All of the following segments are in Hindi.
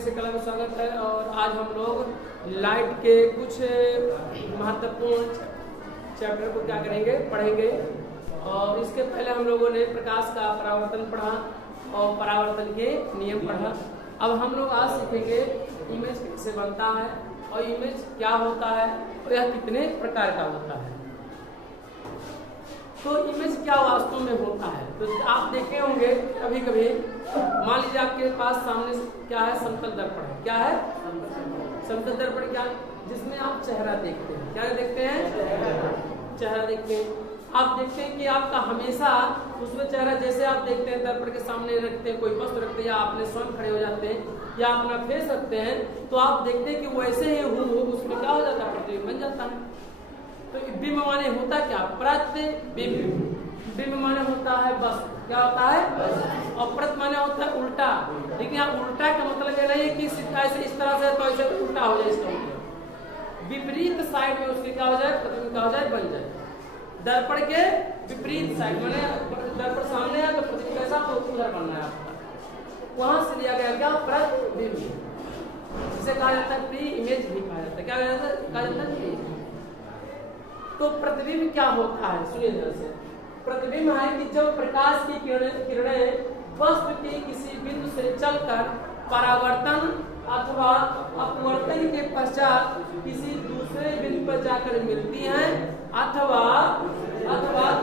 से कला में स्वागत है। और आज हम लोग लाइट के कुछ महत्वपूर्ण चैप्टर को क्या करेंगे, पढ़ेंगे। और इसके पहले हम लोगों ने प्रकाश का परावर्तन पढ़ा और परावर्तन के नियम पढ़ा। अब हम लोग आज सीखेंगे इमेज कैसे बनता है और इमेज क्या होता है और यह कितने प्रकार का होता है। तो इमेज क्या वास्तव में होता है, तो आप देखे होंगे कभी कभी, मान लीजिए आपके पास सामने क्या है, समतल दर्पण है। क्या है? समतल दर्पण क्या, जिसमें आप चेहरा देखते हैं। क्या देखते हैं? चेहरा देखते हैं। आप देखते हैं कि आपका हमेशा उसमें चेहरा, जैसे आप देखते हैं दर्पण के सामने रखते हैं, कोई वस्तु रखते हैं या अपने स्वयं खड़े हो जाते हैं या अपना फेस रखते हैं, तो आप देखते हैं कि वैसे ही उसमें क्या हो जाता है, प्रतिबिंब बन जाता है। तो बिंब माने होता क्या? प्रतिबिंब। बिंब माने होता है बस, क्या होता है? और प्रत माने होता है उल्टा। लेकिन यहाँ उल्टा का मतलब ये नहीं है कि ऐसे इस तरह से तो ऐसे उल्टा हो जाए, इसका मतलब विपरीत साइड में उसके क्या हो जाए, प्रतिबिंब क्या हो जाए, बन जाए। दर्पण के विपरीत साइड माने दर्पण सामने है तो प्रतिबिंब कैसा, तो उधर बनना है आपका। वहां से लिया गया क्या, प्रतिबिंब, जिसे कहा जाता है प्री इमेज भी कहा जाता है। क्या कहा जाता है? तो प्रतिबिंब क्या होता है, सुनिए ध्यान से। प्रतिबिंब है कि जब प्रकाश की किरणें वस्तु के किसी बिंदु से चलकर परावर्तन अथवा अपवर्तन के पश्चात किसी दूसरे बिंदु पर जाकर मिलती हैं अथवा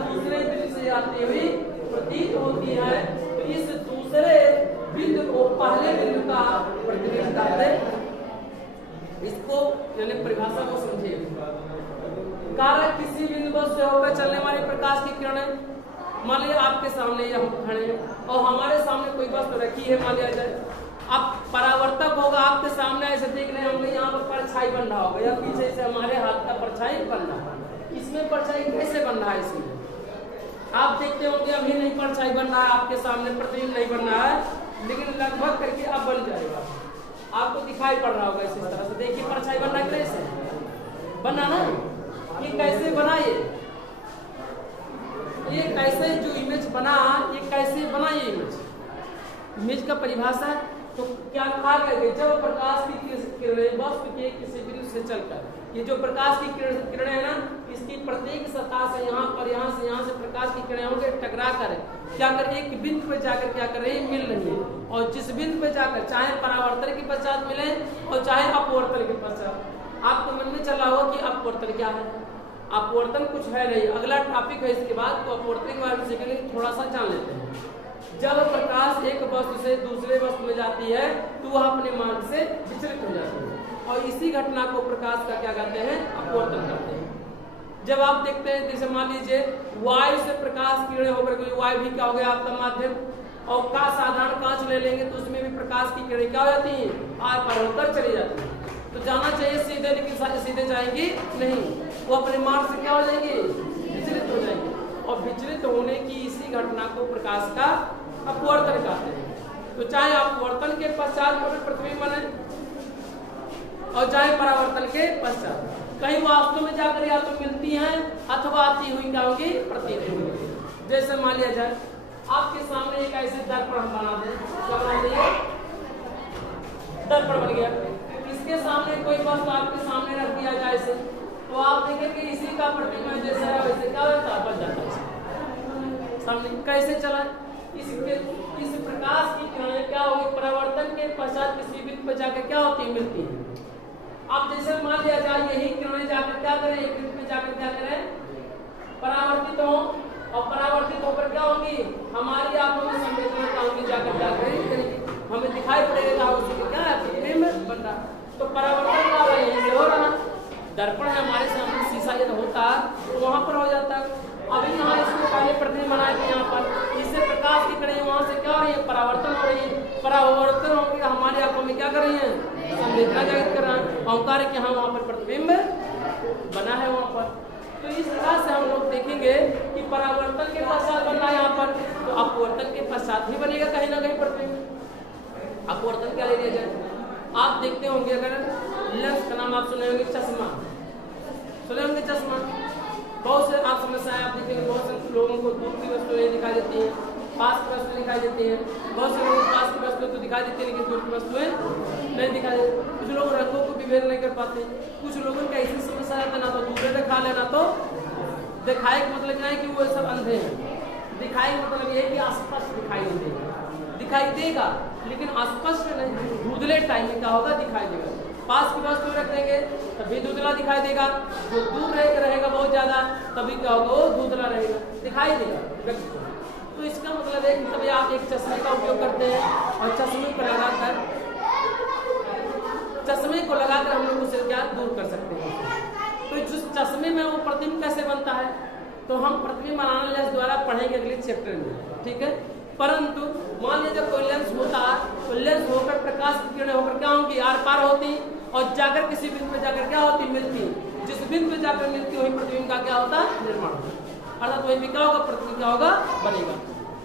दूसरे बिंदु से आती हुई प्रतीत होती है, तो इस दूसरे बिंदु को पहले बिंदु का प्रतिबिंब कहते हैं। इसको यानी परिभाषा को समझिए। कारक किसी बिंदु से होकर चलने वाली प्रकाश की किरणें, मान लीजिए आपके सामने हम खड़े हैं और हमारे सामने कोई वस्तु रखी है, मान लिया जाए। अब परावर्तक होगा आपके सामने, ऐसे देख रहे होंगे यहाँ पर परछाई बन रहा होगा या पीछे से हमारे हाथ का परछाई बन रहा है। इसमें परछाई कैसे बन रहा है? इसमें आप देखते होंगे अभी नहीं परछाई बन रहा है आपके सामने, प्रतिबिंब नहीं बन रहा है, लेकिन लगभग करके अब बन जाएगा, आपको दिखाई पड़ रहा होगा इसी तरह से। देखिए परछाई बन रहा है, कैसे बना ना, ये कैसे बना, ये कैसे जो इमेज बना, ये कैसे बना, ये इमेज का परिभाषा। तो क्या कहा गया कि जब प्रकाश की किरणें वस्तु के किसी बिंदु से चलकर, ये जो प्रकाश की किरणें है ना, इसकी प्रत्येक सतह से यहाँ से प्रकाश की किरणें होंगे टकरा कर क्या कर एक बिंदु पे जाकर क्या कर रही है, मिल रही है। और जिस बिंदु पे जाकर चाहे परावर्तन के पश्चात मिले और चाहे अपवर्तन के पश्चात, आपको मन में चला होगा कि अपवर्तन क्या है। अपवर्तन कुछ है नहीं, अगला टॉपिक है इसके बाद, तो अपवर्तन के बारे में सीखने थोड़ा सा जान लेते हैं। जब प्रकाश एक वस्तु से दूसरे वस्तु में जाती है तो वह अपने मार्ग से विचलित हो जाती है और इसी घटना को प्रकाश का क्या कहते हैं, अपवर्तन कहते हैं। जब आप देखते हैं, जैसे मान लीजिए वायु से प्रकाश किरणें होकर, वायु भी क्या हो गया आपका माध्यम, और का साधारण कांच ले लेंगे तो उसमें भी प्रकाश की किरणें क्या हो जाती है, आर पार होकर चली जाती है। तो जाना चाहिए सीधे, लेकिन सीधे जाएंगी नहीं, वो अपने मार्ग से क्या हो जाएंगे, विचलित हो जाएंगे। और विचलित होने की इसी घटना को प्रकाश का अपवर्तन कहते हैं। तो चाहे अपवर्तन के पश्चात प्रतिबिंब बने और चाहे परावर्तन के पश्चात, कहीं वास्तव में जाकर या तो मिलती हैं अथवा आती हुई क्या होगी, प्रतिबिंब। जैसे मान लिया जाए आपके सामने एक ऐसे दर्पण हम बना दें, क्या बना दिए, दर्पण बन गया। इसके सामने कोई वस्तु आपके सामने रख दिया जाए से, तो आप देखेंगे इसी का प्रतिबिंब जैसा है वैसे क्या होता है, बन जाता है सामने। कैसे चला, इस प्रकाश की किरणें क्या होगी, परावर्तन के पश्चात किसी बिंदु पर जाकर क्या होती है, मिलती है। अब जैसे मान लिया जाए यही किरणें जाकर क्या करें, एक बिंदु पे जाकर क्या करें, परावर्तित हो, और परावर्तित होकर क्या होगी, हमारी आंखों में संवेदना क्या होगी, जाकर क्या करें, हमें दिखाई पड़ेगा उसी क्या है, प्रतिबिंब बन रहा। तो परावर्तन का यही से हो रहा, दर्पण है हमारे सामने, शीशा यदि होता तो वहां पर हो जाता। अभी यहाँ इसको पहले प्रतिबिंब बनाए थे, यहाँ पर इससे प्रकाश की किरणें वहां से क्या हो रही है, परावर्तन हो रही है। परावर्तन होकर हमारी आंखों में क्या कर रही है, संवेदना जागृत कर रहा है, ओंकार के यहाँ वहां पर प्रतिबिंब बना है वहां पर। तो इस तरह से हम लोग देखेंगे कि परावर्तन के पश्चात बन रहा है यहाँ पर, तो अपवर्तन के पश्चात ही बनेगा कहीं ना कहीं प्रतिबिंब। अपवर्तन क्या ले लिया जाए, आप देखते होंगे, अगर लेंस का नाम आप सुने होंगे, चश्मा सुने होंगे, चश्मा बहुत से आप समस्याएं आप देखेंगे, बहुत से लोगों को दूर की वस्तुएं दिखाई देती हैं, पास की वस्तुएं दिखाई देती हैं, बहुत से लोगों को पास की वस्तुएं तो दिखाई देती है लेकिन दूर की वस्तुएं नहीं दिखाई देता। कुछ लोग रंगों को विभेद नहीं कर पाते। कुछ लोगों का ऐसी समस्या रहता है, ना तो दूसरे दिखा लेना, तो दिखाई का मतलब क्या है कि वो सब अंधे हैं। दिखाई का मतलब ये है कि स्पष्ट दिखाई नहीं देगा, दिखाई देगा लेकिन स्पष्ट नहीं। धुंधले टाइम में क्या होगा, दिखाई देगा। पास की वस्तु रख देंगे तभी धुंधला दिखाई देगा, जो दूर रहेगा बहुत ज्यादा तभी क्या होगा, वो धुंधला रहेगा, दिखाई देगा व्यक्ति को। तो इसका मतलब है कि तभी आप एक चश्मे का उपयोग करते हैं और चश्मे को लगाकर हम लोग उसे क्या दूर कर सकते हैं। तो जिस चश्मे में वो प्रतिबिंब कैसे बनता है, तो हम प्रतिबिंब बनाना लेंस द्वारा पढ़ेंगे अगले चैप्टर में, ठीक है। परंतु मान लीजिए कोई लेंस होता है, तो लेंस होकर प्रकाश की किरणें होकर क्या होंगी, आर पार होती और जाकर किसी बिंदु पे जाकर क्या होती, मिलती। जिस बिंदु पे जाकर मिलती वही प्रतिबिंब का क्या होता है, निर्माण होता है। अर्थात वही भी क्या होगा, प्रतिबिंब क्या होगा, बनेगा।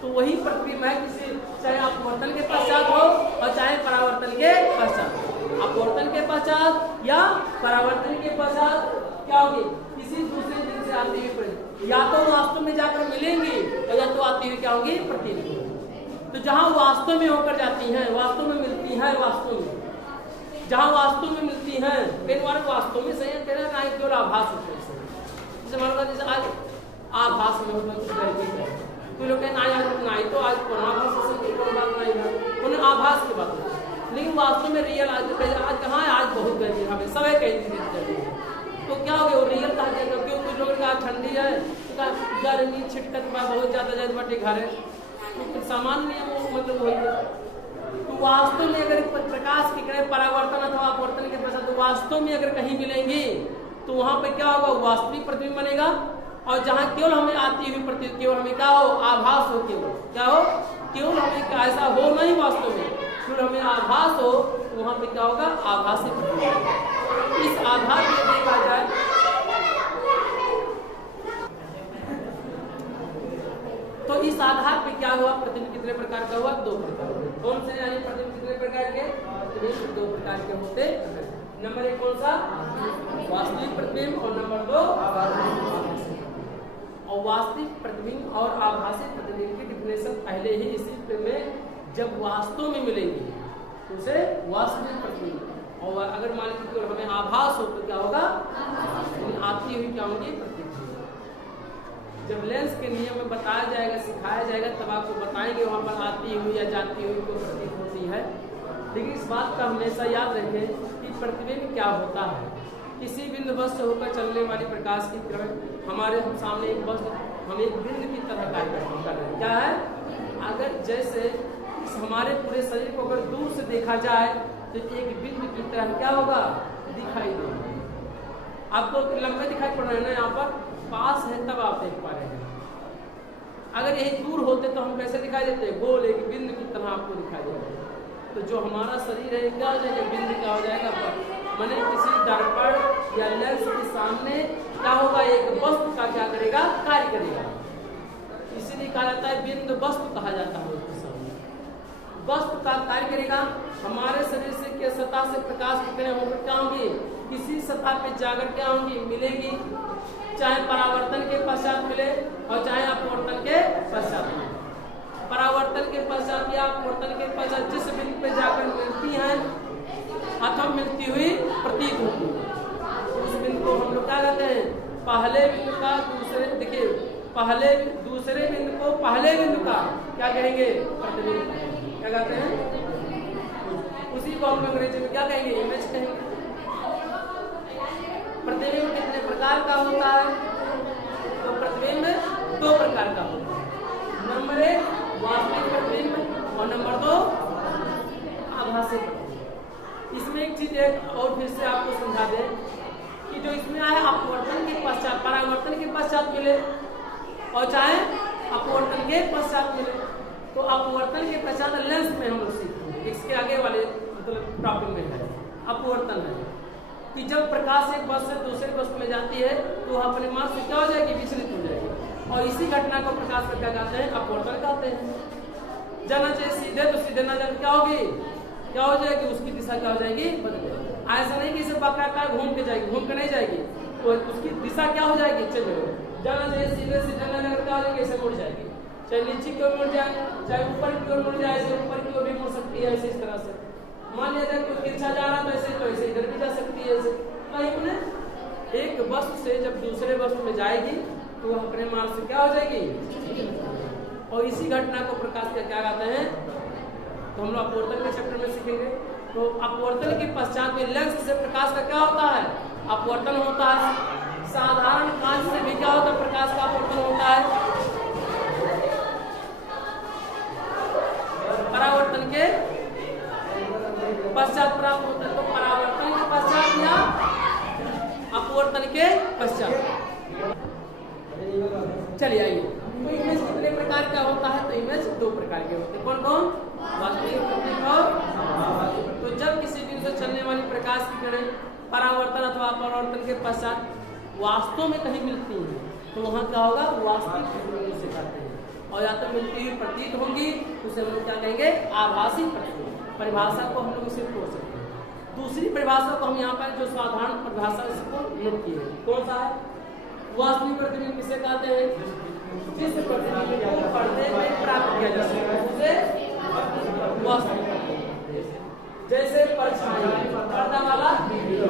तो वही प्रतिबिंब है किसी, चाहे अपवर्तन के पश्चात हो और चाहे परावर्तन के पश्चात। अपवर्तन के पश्चात या परावर्तन के पश्चात क्या होगी, किसी दूसरे दिन से आती हुई या तो वास्तव में जाकर मिलेंगी और या तो आती हुई क्या होगी, प्रतिबिंब। तो जहां वास्तव में होकर जाती हैं, वास्तव में मिलती हैं, वास्तव में जहां वास्तव में मिलती हैं, कई बार वास्तव में सही है ना, केवल आभास होते हैं। जैसे मान लो जैसे आज आभास में होता है, कोई लोग कहें नहीं तो आज आभास से कोई बात नहीं है, उन्हें आभास की बात है। लेकिन वास्तव में रियल आज कहाँ है, आज बहुत गर्मी हमें सब कहीं गर्मी है। तो क्या हो गया, वो रियल कहा जाएगा। क्यों, कुछ लोगों का ठंडी है तो गर्मी छिटकत बहुत ज्यादा जाए बटे घर है, तो सामान्य नियम मतलब वही है। तो वास्तव में अगर प्रकाश की किरणें परावर्तन अथवा अपवर्तन के पश्चात तो वास्तव में अगर कहीं मिलेंगी तो वहां पे क्या होगा, वास्तविक प्रतिबिंब बनेगा। और जहां केवल हमें आती हुई प्रतिबिंब, केवल हमें क्या हो, आभास हो, केवल क्या हो, केवल हमें ऐसा हो नहीं वास्तव में, केवल हमें आभास हो, तो वहां पे क्या होगा, आभासी प्रतिबिंब। इस आधार पर देखा जाए तो इस आधार पे क्या हुआ, प्रतिबिंब कितने प्रकार का हुआ, दो प्रकार। कौन से, यानी प्रतिबिंब कितने प्रकार के, प्रतिबिंब दो प्रकार के होते। नंबर एक कौन सा, वास्तविक प्रतिबिंब, और नंबर दो आभासी। और वास्तविक प्रतिबिंब और आभासी प्रतिबिंब की डिफिनेशन पहले ही इसी में, जब वास्तव में मिलेंगे तो उसे वास्तविक प्रतिबिंब। और अगर मान लीजिए हमें आभास हो तो क्या होगा, आती हुई क्या होगी, प्रतिबिंब। जब लेंस के नियम में बताया जाएगा, सिखाया जाएगा, तब आपको बताएंगे वहां पर आती हुई या जाती हुई कोई प्रतीत होती है। लेकिन इस बात का हमेशा याद रखें कि प्रतिबिंब क्या होता है। किसी बिंदु बस से होकर चलने वाली प्रकाश की किरण हमारे सामने एक बस, हम एक बिंदु की तरह कार्य कर रहे हैं। क्या है, अगर जैसे हमारे पूरे शरीर को अगर दूर से देखा जाए तो एक बिंदु की तरह क्या होगा, दिखाई देगा। आपको लंबे दिखाई पड़ रहे हैं ना, यहाँ पर पास है तब आप देख पा रहे हैं। अगर यही दूर होते तो हम कैसे दिखाई देते हैं, गोल एक बिंदु की तरह आपको दिखाई देगा। तो जो हमारा शरीर है क्या हो जाएगा, बिंदु क्या हो जाएगा, माने किसी दर्पण या लेंस के सामने क्या होगा, एक वस्तु का क्या करेगा, कार्य करेगा। इसीलिए कहा जाता है बिंदु वस्तु कहा जाता है। उसके सामने वस्तु का कार्य करेगा। हमारे शरीर से के सतह से प्रकाश की किरणें होकर क्या होंगी, किसी सतह पे जाकर क्या होंगी, मिलेगी। चाहे परावर्तन के पश्चात मिले और चाहे अपवर्तन के पश्चात मिले। परावर्तन के पश्चात या अपवर्तन के पश्चात जिस बिंदु पे जाकर मिलती हैं अथवा मिलती हुई प्रतीत होती है, उस बिंदु को हम लोग क्या कहते हैं, पहले बिंदु का दूसरे, देखिए पहले दूसरे बिंदु को पहले बिंदु का क्या कहेंगे, प्रतिबिंब। क्या कहते हैं, उसी को हम अंग्रेजी में क्या कहेंगे, इमेज कहेंगे। प्रतिबिंब कितने प्रकार का होता है, तो प्रतिबिंब दो प्रकार का होता है। नंबर एक वास्तविक प्रतिबिंब और नंबर दो आभासी प्रतिबिंब। इसमें एक चीज एक और फिर से आपको समझा दें कि जो इसमें आया अपवर्तन के पश्चात, परावर्तन के पश्चात मिले और चाहे अपवर्तन के पश्चात मिले, तो अपवर्तन के पश्चात लेंस में हम लोग सीखते हैं। इसके आगे वाले मतलब टॉपिक में है अपवर्तन है कि जब प्रकाश एक बस से दूसरे बस में जाती है तो वह अपने मार्ग से क्या हो जाएगी, विचलित हो जाएगी। और इसी घटना को प्रकाश का क्या कहते हैं, अपवर्तन कहते हैं। जाना चाहिए सीधे तो सीधे ना जाकर क्या होगी, क्या हो जाएगी, उसकी दिशा क्या हो जाएगी, बदल जाएगी। ऐसा नहीं कि सिर्फ बाकायदा घूम के जाएगी, घूम के नहीं जाएगी, तो उसकी दिशा क्या हो जाएगी, चेंज हो जाएगी। जाना चाहिए सीधे सीधे ना जाकर क्या हो जाएगी, ऐसे मुड़ जाएगी। चाहे नीचे की ओर मुड़ जाए, चाहे ऊपर की ओर मुड़ जाए, ऐसे ऊपर की ओर भी मुड़ सकती है, ऐसे इस तरह से। मान लिया जाए कोई तिरछा जा रहा तो ऐसे इधर भी जा सकती है ऐसे। कहीं उन्हें एक वस्तु से जब दूसरे वस्तु में जाएगी तो वह अपने मार्ग से क्या हो जाएगी, और इसी घटना को प्रकाश का क्या कहते हैं, तो हम लोग अपवर्तन के चैप्टर में सीखेंगे। तो अपवर्तन के पश्चात में लेंस से प्रकाश का क्या होता है, अपवर्तन होता है। साधारण कांच से भी क्या होता है, प्रकाश का अपवर्तन होता है। परावर्तन के पश्चात प्राप्त होता है। तो परावर्तन के पश्चात या अपवर्तन के पश्चात। चलिए आइए, तो इमेज कितने प्रकार का होता है, तो इमेज 2 प्रकार के होते हैं। कौन कौन, वास्तविक प्रतिबिंब और। तो जब किसी बिंदु से चलने वाली प्रकाश की किरणें परावर्तन अथवा अपवर्तन के पश्चात वास्तव में कहीं मिलती हैं तो वहाँ क्या होगा, वास्तविक प्रतिबिंब से कहते हैं। और या तो मिलती हुई प्रतीत होंगी उसे हम लोग क्या कहेंगे, आभासी प्रतिबिंब। परिभाषा को हम लोग इसे खोज सकते हैं। दूसरी परिभाषा को हम यहाँ पर जो साधारण परिभाषा इसको नोट किए हैं, कौन सा है, वास्तविक प्रतिबिंब किसे कहते हैं, जिस प्रतिबिंब को पर्दे में प्राप्त किया जा सकता है उसे वास्तविक प्रतिबिंब। जैसे परछाई, पर्दा वाला वीडियो।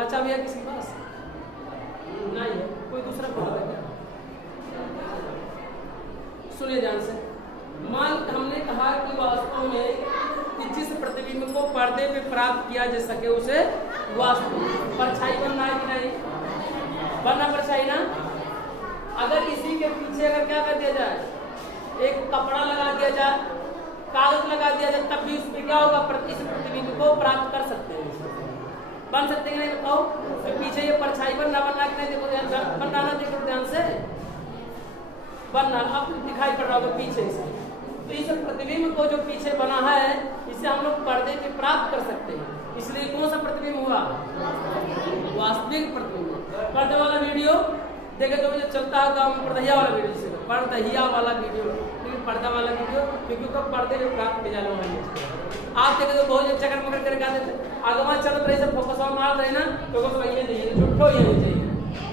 अच्छा भैया किसी पास नहीं है, कोई दूसरा पर्दा क्या, सुनिए ध्यान से। मान हमने कहा कि वास्तव में कि जिस प्रतिबिंब को पर्दे पे प्राप्त किया जा सके उसे वास्तविक। परछाई बनना है कि नहीं, बनना परछाई ना। अगर इसी के पीछे अगर क्या कर दिया जाए, एक कपड़ा लगा दिया जाए, कागज लगा दिया जाए, तब भी उसमें क्या होगा, इस प्रतिबिंब को प्राप्त कर सकते हैं, बन सकते हैं नहीं, बताओ। तो पीछे ये परछाई बनना कि नहीं, देखो ध्यान, बनाना देखो ध्यान से, बनना अब दिखाई पड़ रहा होगा पीछे से। तो इस प्रतिबिंब को जो पीछे बना है इसे हम लोग पर्दे पे प्राप्त कर सकते हैं। इसलिए कौन सा प्रतिबिंब हुआ, वास्तविक प्रतिबिंब। पर्दे वाला वीडियो देखे तो मुझे चलता है गाँव में, पर्दहिया वाला वीडियो से, पर्दहिया वाला वीडियो, लेकिन पर्दा वाला वीडियो क्योंकि उसका पर्दे में प्राप्त किया जाना है। आप देखे तो बहुत चक्कर मकर करके आते थे, आगमा चलत रहे सब फोकस मार रहे ना, तो को ये नहीं झूठो ये नहीं चाहिए,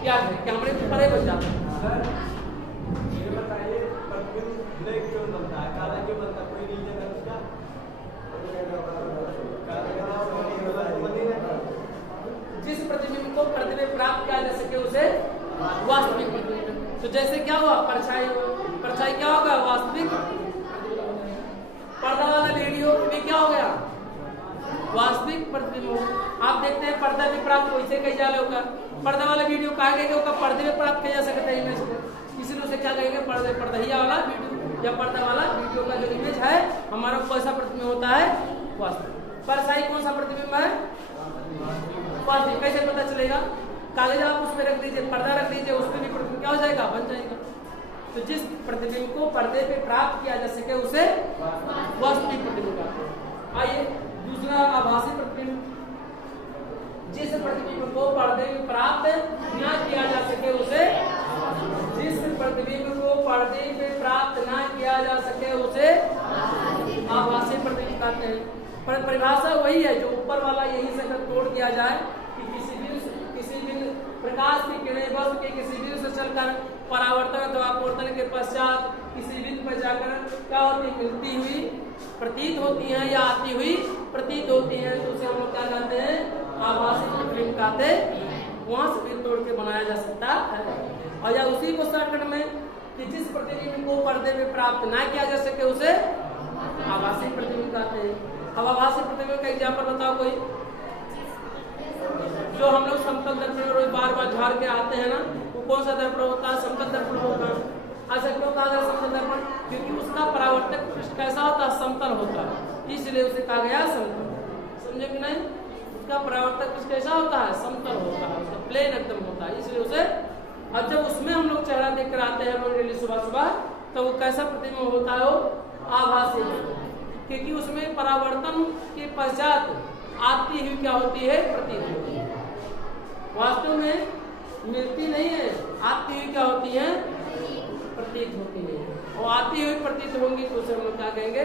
क्या है कि हमरे परे बच जाते हैं। जिस प्रतिबिंब को पर्दे में प्राप्त किया जा सके उसे वास्तविक प्रतिबिंब। तो जैसे क्या हुआ, परछाई क्या होगा, वास्तविक। पर्दा वाला वीडियो में क्या हो गया, वास्तविक प्रतिबिंब। आप देखते हैं पर्दा भी प्राप्त वैसे कही जा होगा, पर्दा वाला वीडियो कहा गया होगा पर्दे में प्राप्त किया जा सकता है इमेज को, इसलिए उसे क्या कहेंगे, पर्दहिया वाला वीडियो या पर्दा वाला वीडियो का जो इमेज है हमारा कैसा प्रतिबिंब होता है, वास्तविक। परछाई कौन सा प्रतिबिंब है, वास्तविक। कैसे पता चलेगा, कागज आप उसमें रख दीजिए, पर्दा रख दीजिए, उसमें भी प्रतिबिंब क्या हो जाएगा, बन जाएगा। तो जिस प्रतिबिंब को पर्दे पे प्राप्त किया जा सके उसे वास्तविक प्रतिबिंब कहते हैं। आइए दूसरा, आभासी प्रतिबिंब। जिस प्रतिबिंब को पर्दे में प्राप्त न किया जा सके उसे, जिस प्रतिबिंब को पर्दे पे प्राप्त न किया जा सके उसे आभासी प्रतिबिंब कहते हैं। पर परिभाषा वही है जो ऊपर वाला, यही से अगर तोड़ दिया जाए कि किसी भी प्रकाश की किरणें वस्तु के किसी बिंदु से चलकर परावर्तन अथवा अपवर्तन के पश्चात किसी बिंदु पर जाकर क्या होती, मिलती हुई प्रतीत होती हैं या आती हुई प्रतीत होती हैं, तो उसे हम लोग क्या कहते हैं, आभासी प्रतिबिंब कहते हैं। वहां से भी तोड़ के बनाया जा सकता है। और या उसी को शॉर्टकट में कि जिस प्रतिबिंब को पर्दे में प्राप्त ना किया जा सके उसे आभासी प्रतिबिंब कहते हैं। अब आभासी प्रतिबिंब का एग्जाम्पल बताओ कोई, जो हम लोग समतल दर्पण रोज बार बार झाड़ के आते हैं ना, वो कौन सा दर्पण होता है, समतल दर्पण होता है। ऐसा क्यों कहा गया समतल दर्पण, क्योंकि उसका परावर्तक पृष्ठ कैसा होता है, समतल होता है, इसलिए उसे कहा गया समतल। समझे कि नहीं, उसका परावर्तक पृष्ठ कैसा होता है, समतल होता है, उसका प्लेन एकदम होता है, इसलिए उसे। और जब उसमें हम लोग चेहरा देख कर आते हैं रोज डेली सुबह सुबह, तो वो कैसा प्रतिबिंब होता है, वो आभासी, क्योंकि उसमें परावर्तन के पश्चात आती हुई क्या होती है, प्रतीत होती है। वास्तव में मिलती नहीं है, आती हुई क्या होती है, प्रतीत होती है। और आती हुई प्रतीत होंगी तो उसे हम लोग क्या कहेंगे,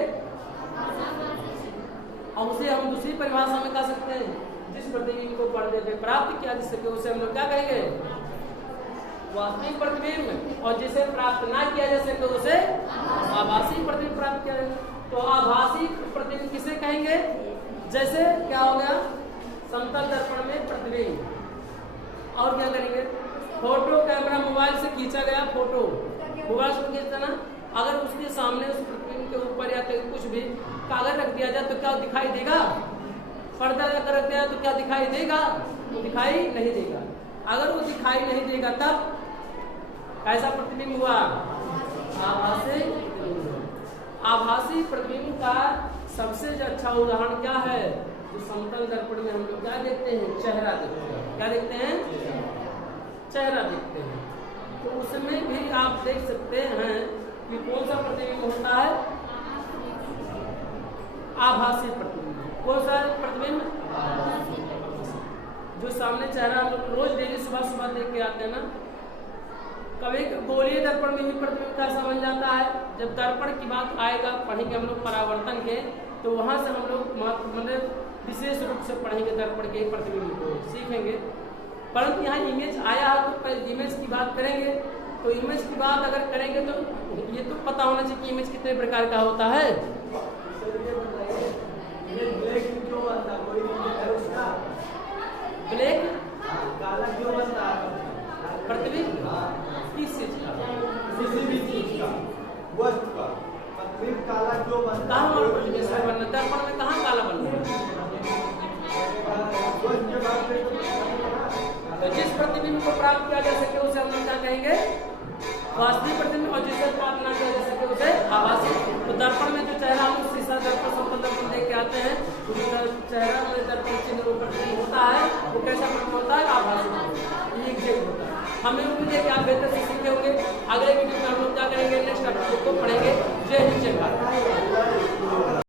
और उसे हम दूसरी परिभाषा में कह सकते हैं, जिस प्रतिबिंब को पर्दे पे प्राप्त किया जा सके उसे हम लोग क्या कहेंगे, वास्तविक प्रतिबिंब। और जिसे प्राप्त ना किया जा सके उसे आभासी प्रतिबिंब प्राप्त किया जाएगा। तो आभासी प्रतिबिंब किसे कहेंगे, मोबाइल से खींचता ना, अगर उसके सामने उस प्रतिबिंब के ऊपर या तो कुछ भी कागज रख दिया जाए तो क्या दिखाई देगा? पर्दा अगर रख दिया तो क्या दिखाई देगा? वो दिखाई नहीं देगा। अगर वो दिखाई नहीं देगा तब कैसा प्रतिबिंब हुआ? आभासी प्रतिबिंब। आभासी प्रतिबिंब का सबसे अच्छा उदाहरण क्या है? जो समतल दर्पण में हम लोग क्या देखते हैं? चेहरा देखते हैं। क्या देखते हैं? चेहरा देखते हैं। तो उसमें भी आप देख सकते हैं कि कौन सा प्रतिबिंब होता है? आभासी प्रतिबिंब। कौन सा प्रतिबिंब? जो सामने चेहरा हम लोग रोज डेली सुबह सुबह देख के आते हैं ना, कभी गोलीय दर्पण में भी प्रतिबिंब कैसा बन जाता है? जब दर्पण की बात आएगा, पढ़ेंगे हम लोग परावर्तन के, तो वहां से हम लोग मतलब विशेष रूप से पढ़ेंगे दर्पण के प्रतिबिंब को सीखेंगे। परंतु यहाँ इमेज आया है तो पहले इमेज की बात करेंगे। तो इमेज की बात अगर करेंगे तो ये तो पता होना चाहिए कि इमेज कितने प्रकार का होता है। ब्लैक काला क्यों बनता है? प्रतिबिंब किस चीज का? किसी भी चीज का, वस्तु का प्रतिबिंब काला क्यों बनता है? कहाँ बनना? दर्पण में कहाँ काला बनना? तो जिस प्रतिबिंब को प्राप्त किया जा सके उसे हम लोग क्या कहेंगे? वास्तविक प्रतिबिंब। और